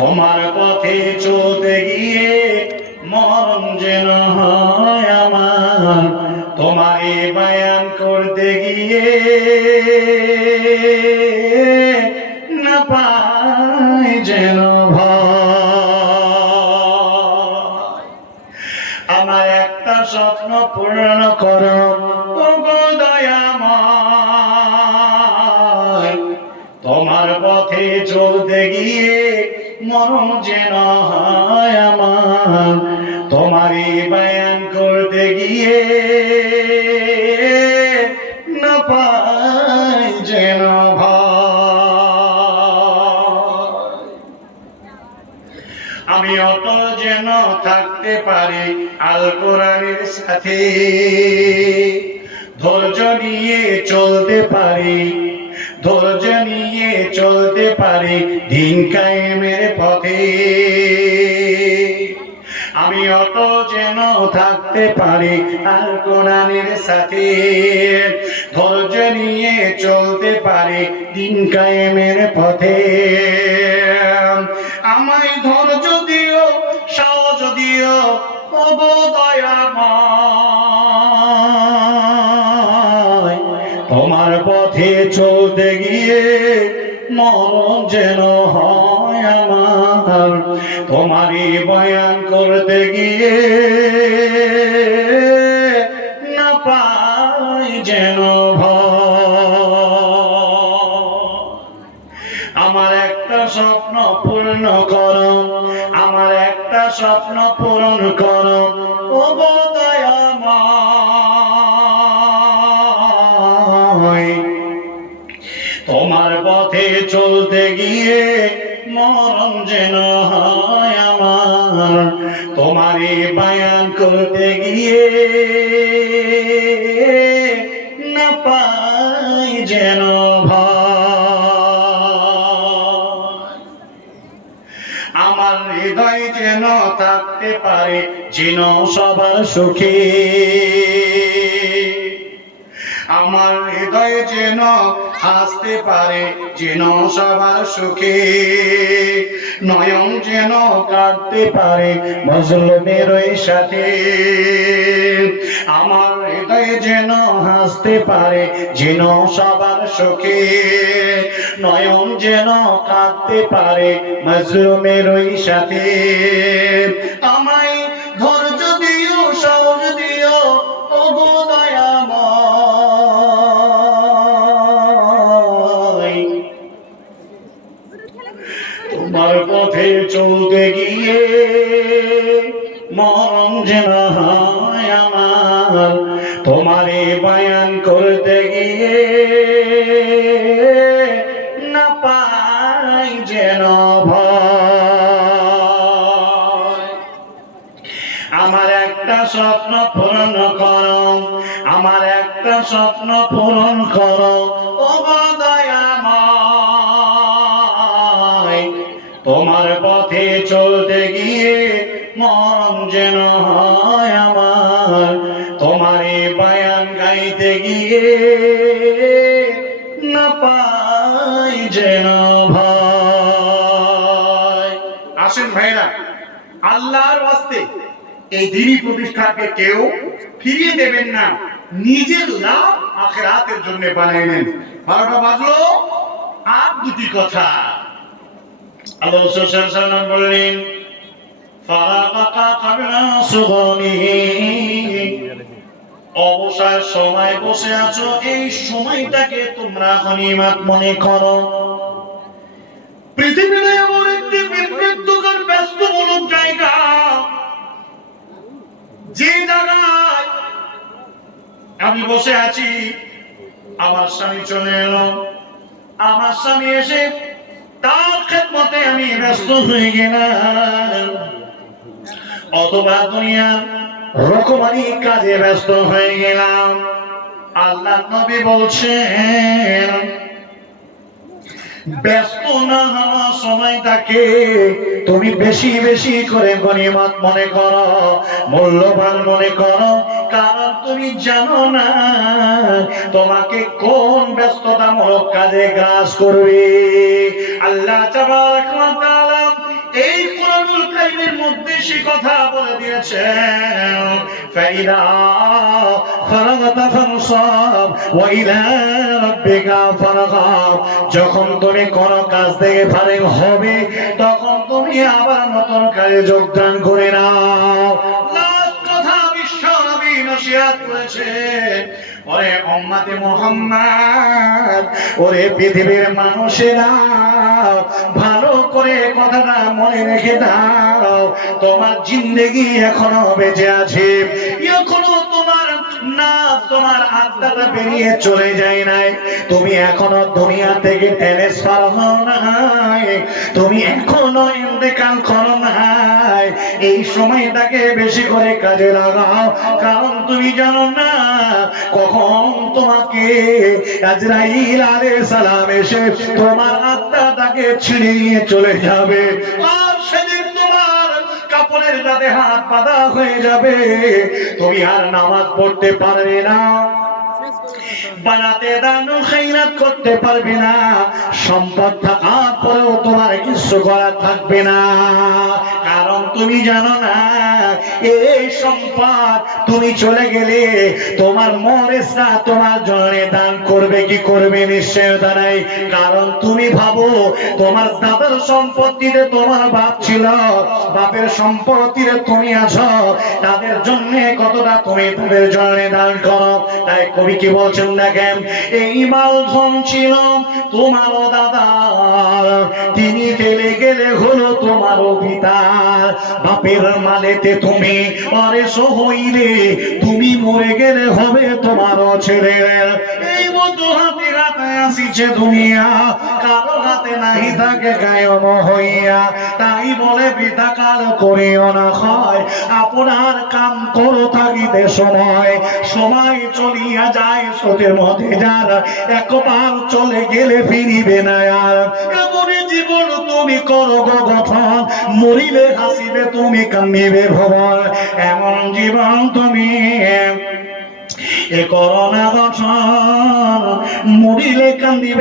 তোমার পথে চলতে গিয়ে মরণ যেন হয় আমার, তোমারে বয়ান করতে গিয়ে না পাই যেন ভয়। আমার একটা স্বপ্ন পূরণ করো ওগো দয়াময়, তোমার পথে চলতে গিয়ে মরণ যেন হয় আমার, তোমারই বয়ান করতে গিয়ে না পাই যেন ভয়। আমি অটল যেন থাকতে পারি আল কোরআনের সাথে, ধৈর্য নিয়ে চলতে পারি, ধৈর্য নিয়ে চলতে পারি দিন কায়েমের পথে। আমি অটল যেন থাকতে পারি আল কোরআনের সাথে, ধৈর্য নিয়ে চলতে পারি দিন কায়েমের পথে। আমায় ধৈর্য দিও, সাহস দিও ওগো দয়াময়, তোমার পথে চলতে গিয়ে মরণ যেন হয় আমার, তোমারই বয়ান করতে গিয়ে না পাই যেন ভয়। আমার একটা স্বপ্ন পূর্ণ করো, আমার একটা স্বপ্ন পূরণ করো ওগো দয়াময়, তোমার পথে চলতে গিয়ে মরণ যেন হয় আমার, তোমারই বয়ান করতে গিয়ে না পাই যেন ভয়। আমার হৃদয় যেন থাকতে পারে যেন সবার সুখে, আমার হৃদয় যেন হাসতে পারে যেন সবার সুখে, নয়ন যেন কাঁদতে পারে মজলুমের ওই সাথে। আমার হৃদয় যেন হাসতে পারে যেন সবার সুখে, নয়ন যেন কাঁদতে পারে মজলুমের ওই সাথে। আমায় ধৈর্য দিও, সাহস দিও ওগো দয়াময়, তোমার পথে চলতে গিয়ে মরণ যেন হয় আমার, তোমারে বয়ান করতে গিয়ে না পাই যেন ভয়। আমার একটা স্বপ্ন পূরণ করো, আমার একটা স্বপ্ন পূরণ করো ওগো দয়াময়, তোমার পথে চলতে গিয়ে মরণ যেন হয় আমার, তোমারে বয়ান গাইতে গিয়ে না পাই যেন ভয়। আসেন ভাইরা, আল্লাহর ওয়াস্তে এই দ্বীনি প্রতিষ্ঠাকে কেউ ফিরিয়ে দেবেন না, নিজের লাভ আখিরাতের জন্য বানাইলেন। 12টা বাজলো, আর দুটি কথা। আল্লাহ রাসূল সাল্লাল্লাহু আলাইহি ওয়াসাল্লাম বললেন, ফারাকাকা কাবলা সুগানিহি, অবসর সময় বসে আছো, এই সময়টাকে তোমরা গনিমত মনে করো। পৃথিবীতে এমন একটি বিভ্রান্তকর ব্যস্তমূলক জায়গা, যে জায়গায় আমি বসে আছি, আমার স্বামী চলে এলো, আমার স্বামী এসে তার খেদমতে আমি ব্যস্ত হয়ে গেলাম, অথবা দুনিয়ার রকমারি কাজে ব্যস্ত হয়ে গেলাম। আল্লাহ নবী বলছেন, ব্যস্ত না হওয়া সময়টাকে তুমি বেশি বেশি করে গনিমত মনে করো, মূল্যবান মনে করো, কারণ তুমি জানো না তোমাকে কোন ব্যস্ততামূলক কাজে গ্রাস করবে। আল্লাহ তাবারাক ওয়া তাআলা বাইবেলের মধ্যে সে কথা বলে দিয়েছেন, ফাইদা ফারাগতা ফানসাব ওয়া ইলা রাব্বিকা ফারগাব। যখন তুমি কোন কাজ থেকে ফারিগ হবে তখন তুমি আবার নতুন কাজে যোগদান করে নাও। লাস্ট কথা বিশ্ব নবী নসিহত করেছেন, ওরে উম্মতে মুহাম্মদ, ওরে পৃথিবীর মানুষেরা, ভালো করে কথাটা মনে রেখে দাও। তোমার জিন্দেগি এখনো বেঁচে আছে, এখনো তোমার আত্মাটা বেরিয়ে চলে যায় নাই, তুমি এখনো দুনিয়া থেকে ট্রান্সফার হও নাই, তুমি এখনো ইন্তেকাল করো নাই। এই সময়টাকে বেশি করে কাজে লাগাও, কারণ তুমি জানো না কখন তোমাকে আজরাইল আলাইহিস সালাম এসে তোমার আত্মাটাকে ছিনিয়ে নিয়ে চলে যাবে। আর সেদিন তোমার কাপড়ের যাতে হাত বাঁধা হয়ে যাবে, তুমি আর নামাজ পড়তে পারবে না, বানাতে দানো খায়রাত করতে পারবে না, সম্পদ থাকার পরেও তোমার কিছু করার থাকবে না। কারণ তুমি জানো না এই সম্পদ তুমি চলে গেলে তোমার মরেসরা তোমার জন্য দান করবে কি করবে নিশ্চয়তা নাই। কারণ তুমি ভাবো তোমার দাদার সম্পত্তিতে তোমার বাপ ছিল, বাপের সম্পত্তিতে তুমি আছো, তাদের জন্য কতটা তুমি তাদের জন্য দান করো। তাই কবি কি বলছেন দেখেন, এই মাল ধন ছিল তোমারও দাদার, তিনি চলে গেলে হলো তোমারও পিতার, বাপের মালেতে তুমি অরেস হইলে, তুমি মরে গেলে হবে তোমারও ছেলে। এই মতো হাতে হাতে আসিছে দুনিয়া, কারো হাতে নাহি থাকে কায়ম হইয়া। তাই বলে পিতা কাল করিও না হয়, আপনার কাম করো থাকিতে সময়, সময় চলিয়া যায় স্রোতের মধ্যে যার, একবার চলে গেলে ফিরিবে না আর। এমনই জীবন তুমি করো গো গঠন, মরিলে হাসিবে তুমি কান্দিবে ভবন, এমন জীবন তুমি এ করো না গঠন, মরিলে কান্দিবে।